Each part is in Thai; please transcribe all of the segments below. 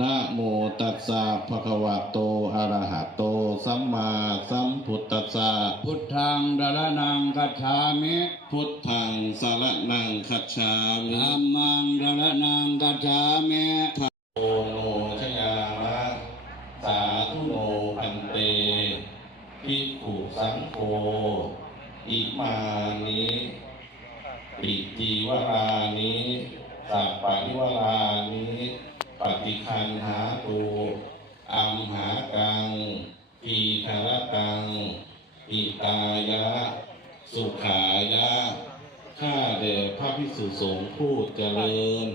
นะโมตัสสะภะคะวะโต อะระหะโต สัมมาสัมพุทธัสสะ พุทธังดารนังกัจฉามิ พุทธังสารนังคัจฉามิธัมมังดารนังกัจฉามิโอโนชยามะสาธุโนพันเตภิกขุสังโฆ อิมานิปิจีวรานิสัปปะริวรานิ ฏิคันหาตูอัมหากังทีคารกังอิตายะ สุขายะ ข้าแด่พระพิสุสงฆ์ผู้เจริญ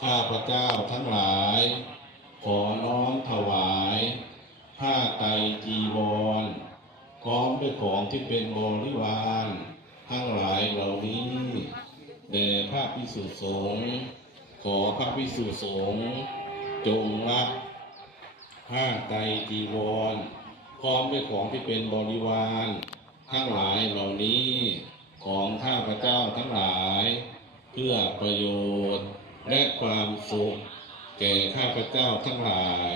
ข้าพระเจ้าทั้งหลาย ขอน้อมถวาย ผ้าไตรจีวรพร้อมด้วยของที่เป็นบริวาร ทั้งหลายเหล่านี้ แด่พระพิสุสงฆ์ขอพระพิสุสงฆ์ จงรับผ้าไตรจีวร พร้อมด้วยของที่เป็นบริวารทั้งหลายเหล่านี้ของข้าพระเจ้าทั้งหลาย เพื่อประโยชน์และความสุข แก่ข้าพเจ้าทั้งหลาย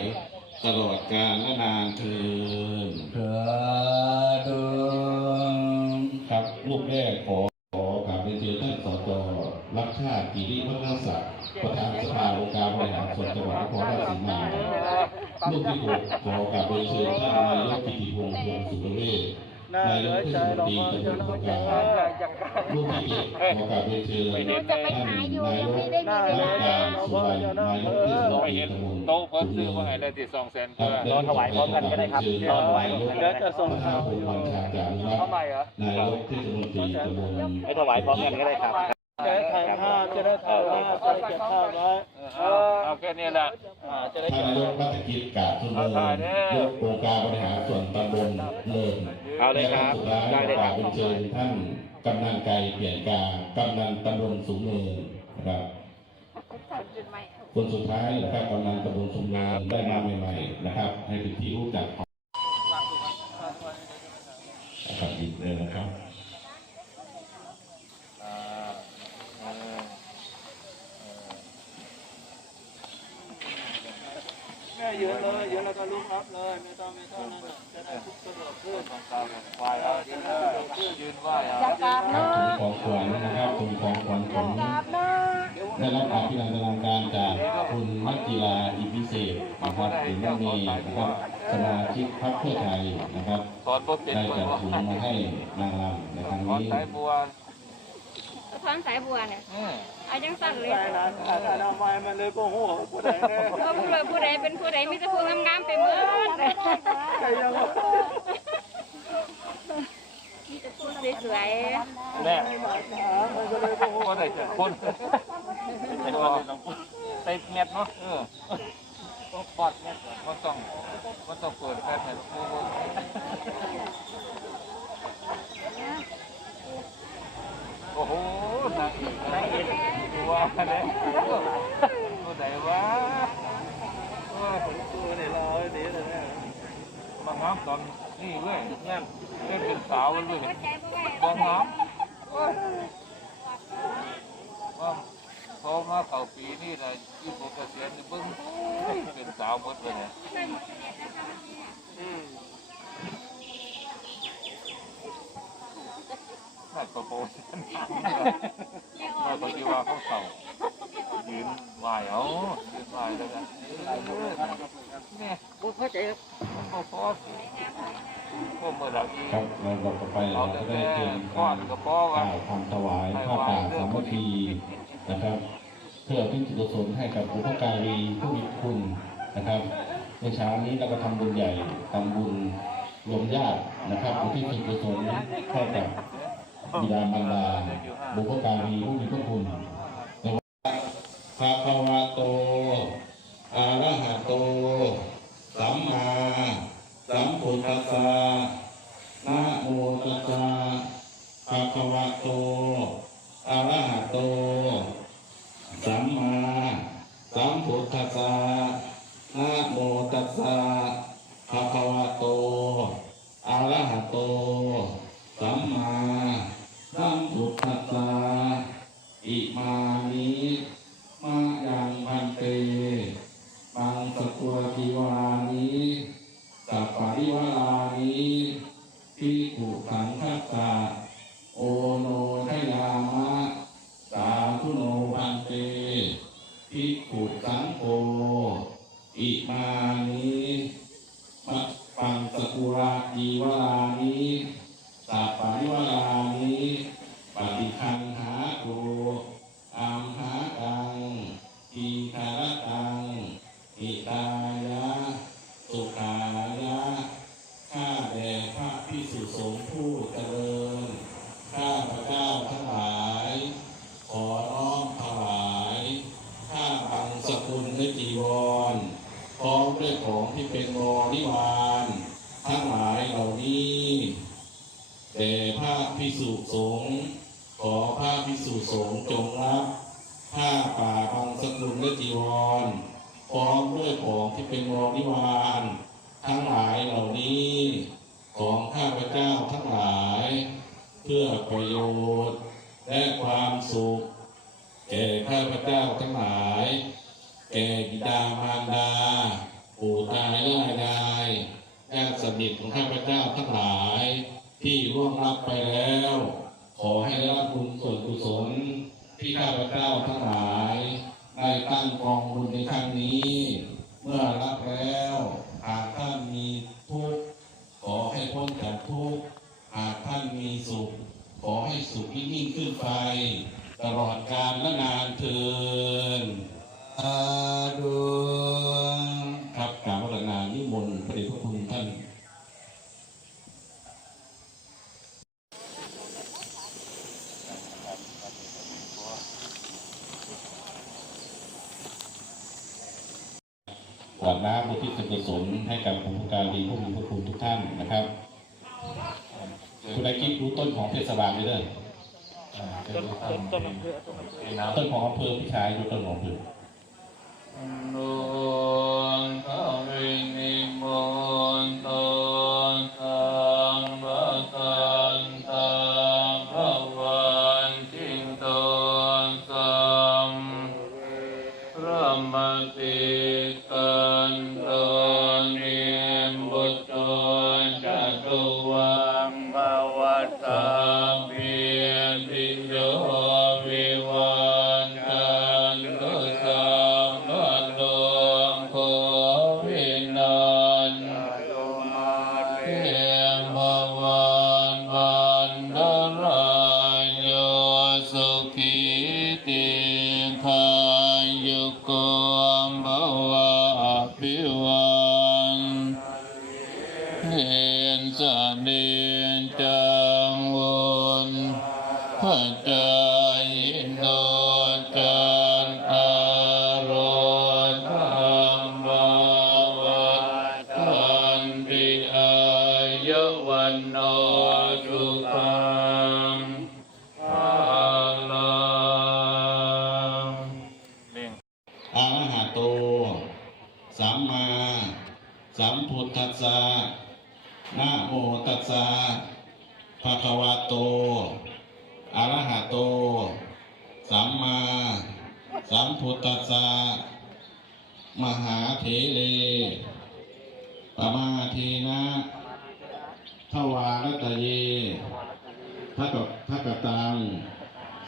ตลอดกาลและนานเทินเถิดครับรูปแรกขอขอกราบเรียนเชิญท่านสจรักชาติกิริวัฒนศักดิ์ ประธานสภาองค์การบริหารส่วนจังหวัดนครราชสีมารูปที่หกขอกราบเชิญท่านนายกกิติพงษ์พงสุรเวชนายกเทศมนตรีตำบลประการรูปที่เจ็ดขอกราบเชิญหนูจะไปหายู่ยังไม่ได้มีเวรัชลาการสุวรรณนายกเทศมนตรีตำบลโต๊ะเพิ่มซื้อมาให้ได้ที่สองแสนครัก็รอถวายพร้อมกันก็ได้ครับรอถวายเดี๋ยวจะส่งข่าวเท่าไหร่เหรอนายกเทศมนตรีตำบลให้ถวายพร้อมกันก็ได้ครับ จะได้ถ่ายภาพจะได้ถ่ายภาพจะได้เก็บภาพไว้เอาแค่นี้แหละอ่าจะได้ท่านนายกรัฐกิจกาทุนเลินยกองค์การบริหารส่วนตำบลเลินเอาเลยครับและสุดท้ายได้เลยกครารับบเป็นเชิญท่านกำนันไก่เปลี่ยนกากำนันตำบลสูงเนินนะครับคนสุดท้ายนะครับกำนันตำบลสูงเนินได้มาใหม่ ๆ นะครับ ให้เป็นที่รู้จักของนะครับหยิบเลยนะครับ แม่เย อะเลยเยอะแล้วก็ลุกรับเลยไม่ต้องไม่ต้องนั่นน่ะจะได้ทุกสะดวกขึ้นไหวเอายืนยืนไหวเอาจะกราบครัเนาะบถุงของขวัญนะครับถุงของขวัญของกราบเนาะได้รับการพิจารณาการจากคุณมัจจิลาอิพิเศษนะครับหรือแม่เมย์นะครับสมาชิกพรรคเพื่อไทยนะครับ สอนปุ๊บเจ็ดได้คนจัดว่าถุงมาให้นางรำในครั้งสอนนี้ สายบัว ทอนสายบัวเนี่ยอืมเอาจังสั่นเลยใช่นะอาจารย์เอาไม้มันเลยโอ้โหผู้ใดแน่ว่าผู้ใดผู้ใดเป็นผู้ใดมีแต่ผู้งามๆไปหมดใครยังว่ามีแต่ผู้สวยแน่มันก็เลยโอ้โหคนไหนจะคนใส่คนใส่เม็ดเนาะเออต้องปอดเม็ดมันต้องมันต้องเปิดแค่ไหน โอ้โหนักอีกนักอีกว่าเนี่ยตัวไหนวะตัวเนี่รอไว้ดีเลยแม่มาง้ามตอนนี่เว้ยนั่นเล่นเป็นสาวเลยเว้ยบองง้ามว่าพอมาเข้าปีนี่นะที่ผมเกษียณนี่เบิ่งเป็นสาวหมดเลยเนี่ย อืม น่าก็โปรเซน น่าก็คิดว่าเขาเก่ายืนไหวเอายืนไหวแล้วกันเนี่ยพูดเข้าใจมันพอพอพวกเมื่อไหร่ที่ครับเราต่อไปเราก็ได้เตรียมก้อนกรกล่าวคำถวายผ้าป่าสามัคคีนะครับ เพื่อเป็นจุดกุศลให้กับบุพการีผู้มีคุณนะครับในเช้านี้เราก็ทำบุญใหญ่ทำบุญรวมญาตินะครับอุทิศส่วนกุศลให้กับ บิดามารดาบุพการีผู้มีพระคุณภะคะวะโตอะระหะโต สัมมาสัมพุทธัสสะนะโมตัสสะภคะวะโตอะระหะโต สัมมาสัมพุทธัสสะนะโมตัสสะภะคะวะโตอะระหะโต สัมมาสัมพุทธัสสะอิมานิมายังพันเตมังสกุลทิวานิสัปปะ ริวารานิพิขุขังคัตตาโอโนทยามะ สาธุโนพันเตพิกขุสังโฆอิมานิมะปังสกุราจีวรานิสัปปะริวรานิปฏิคันหาโกอัมหากังทีคารตังอิตายะ สุขายะ ข้าแด่พระพิสุสงฆ์ผู้เจริญ ข้าพระเจ้าทั้งหลาย ขอน้อมถวายข้าบังสกุลและจีวร พร้อมด้วยของที่เป็นบริวารทั้งหลายเหล่านี้แต่พระพิสุสงฆ์ขอพระพิสุสงฆ์จงรับผ้าป่าบังสกุลและจีวร พร้อมด้วย ของที่เป็นบริวารทั้งหลายเหล่านี้ของข้าพเจ้าทั้งหลาย เพื่อประโยชน์และความสุข แก่ข้าพเจ้าทั้งหลาย แก่บิดามารดาปู่ตายายายญาติสนิทของข้าพเจ้าทั้งหลาย ที่ร่วงรับไปแล้ว ขอให้รับบุญส่วนกุศลที่ข้าพเจ้าทั้งหลาย ได้ตั้งกองบุญในครั้งนี้ เมื่อรับแล้วหากท่านมีทุกข์ขอให้พ้นจากทุกข์หากท่านมีสุข ขอให้สุขยิ่งขึ้นไป ตลอดกาลและนานเทินอาดุ ครับกรารพัฒนานิมนต์พระเดชพระคุณท่าน ก วาดน้ำอุทิศส่วนกุศลให้กับผู้การดีผู้มีพระคุณทุกท่านนะครับคุณได้คิดรู้ต้นของเทศบาลไหมเด้อต้นต้นต้นมะเขือต้นมะเขือต้นของอำเภอพิชายอยู่ต้นของอำเภอ สุ มพุทธัสสะนะโมตัสสะภะคะวะโตอะระหะโต สัมมาสัมพุทธัสสะมหาเถเลปมาเทนะทวารตะเยพระกพระกตัง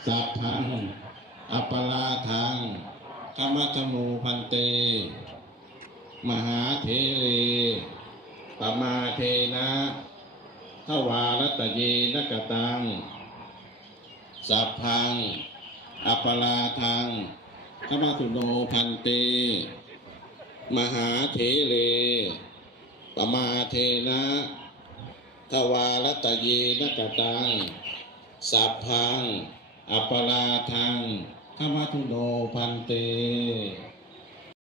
สัพพังอัปปลาทังกรรมตมูพันเต มหาเทเล ปมาเทนะทวารตะเยนกตัง สัพพัง อัปปลาทังกรรมตุโนพันเต มหาเทเลปมาเทนะทวารตะเยนกตัง สัพพัง อัปปลาทังขมาทุโนพันเต